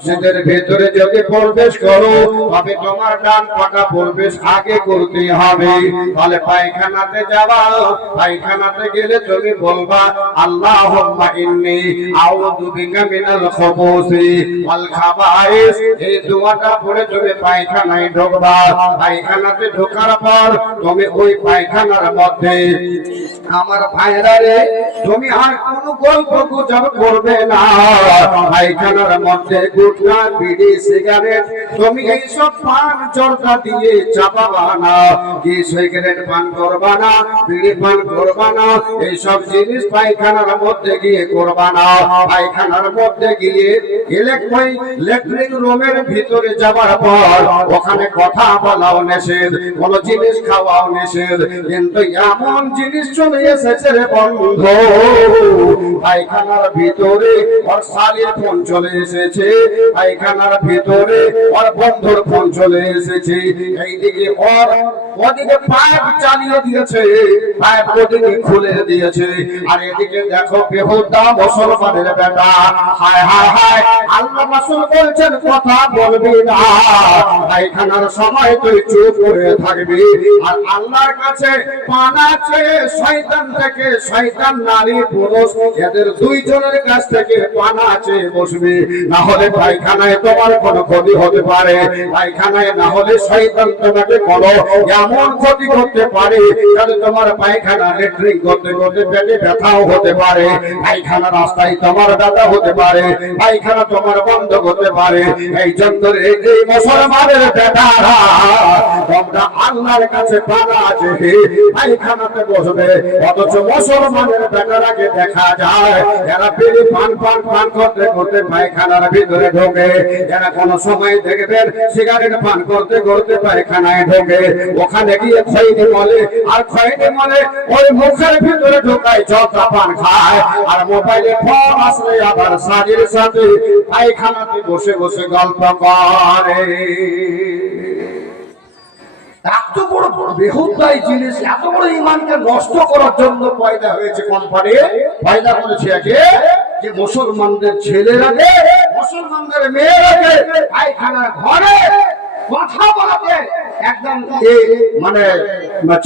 মসজিদের ভেতরে যদি প্রবেশ করো তবে তোমার ডান পাটা প্রবেশ আগে করতে হবে। তাহলে পায়খানাতে যাবা, পায়খানাতে গেলে তুমি বলবা, আল্লাহুম্মা ইন্নী আউযু বিকা মিনাল খুবুসি ওয়াল খাবাইস। এই দোয়াটা পড়ে তুমি পায়খানায় পায়খানাতে ঢোকার পর তুমি ওই পায়খানার মধ্যে, আমার ভাইরা রে, তুমি আর কোন গল্প গুজব করবে না। পায়খানার মধ্যে গুটকা বিড়ি সিগারেট তুমি এইসব পান চর্চা দিয়ে চাপাবা না কি সিগারেট পান করবা না, বিড়ি পান করবা না এইসব জিনিস পায়খানার মধ্যে গিয়ে করবা না। পায়খানার মধ্যে গিয়ে ইলেকট্রিক রুমের ভিতরে যাবার পর ওখানে কথা বলাও নিষেধ, কোন জিনিস খাওয়াও নিষেধ। কিন্তু এমন জিনিস চলে এসেছে রে বন্ধ, পায়খানার ভিতরে ওর শালির ফোন চলে এসেছে। পায়খানার ভিতরে ওর বন্ধুর ফোন চলে এসেছে। এইদিকে ওর, ওদিকে পাইপ চালিয়ে দিয়েছে। পাইপ ওদিকে খুলে দিয়েছে। আর এদিকে দেখো বেহুদা মুসলমানের বেটা। হায় হায় হায় বলছেন, কথা বলবি না। পায়খানার সময় তুই চুপ করে থাকবি। আর আল্লাহর কাছে পানা শয়তান থেকে শয়তান, নারী, পুরুষ, এদের দুইজনের কাছ থেকে পানা বসবি। না হলে পায়খানায় তোমার কোনো ক্ষতি হতে পারে। পায়খানায় না হলে শয়তান তোমাকে কোনো এমন ক্ষতি করতে পারে যাতে তোমার পায়খানা লেট্রিন করতে করতে পেটে ব্যথাও হতে পারে। পায়খানা রাস্তায় তোমার ব্যথা হতে পারে। পায়খানা তোমার বন্ধ করতে পারে। এই জন্য মুসলমানের বেটারা তোমরা আল্লাহর কাছে পানা আছে। পায়খানাতে বসবে, অথচ মুসলমানের বেটারাকে দেখা যায় এরা বিড়ি পান পান পান করতে করতে পায়খানার ভিতরে ঢোকে। এরা কোনো সময় দেখবেন সিগারেট পান করতে করতে পায়খানায় ঢোকে। ওখানে গিয়ে খৈনি মলে, আর খৈনি মলে ওই মুখের ভিতরে ঢোকায় চটা পান খায়। আর মোবাইলে ফোন আসলে আবার সাজির সাথে পায়খানাতে বসে বসে গল্প করে। এত বড় বেহুদাই জিনিস, এত বড় ইমানকে নষ্ট করার জন্য পয়দা হয়েছে কোম্পানি। পয়দা করেছে মুসলমানদের ছেলেরাকে মুসলমানদের পায়খানার ঘরে কথা বলাতে একদম মানে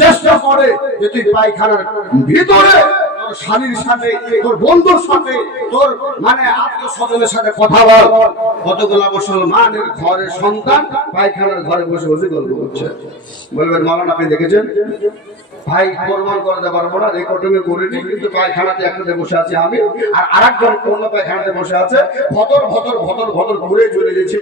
চেষ্টা করে যে তুই পায়খানার ভিতরে তোর স্বামীর সাথে, তোর বন্ধুর সাথে তোর মানে আত্মীয় স্বজনের সাথে কথা বল। কতগুলা মুসলমানের ঘরের সন্তান পায়খানার ঘরে বসে বসে গল্প করছে। বলবেন, মালান, আপনি দেখেছেন? ভাই, প্রমাণ করতে পারব না রেকর্ডিং এ করিনি, কিন্তু পায়খানাতে একসাথে বসে আছি আমি, আর আরেকজন অন্য পায়খানাতে বসে আছে। ভতর ভতর ভতর ভতর ঘুরে চলে গেছে।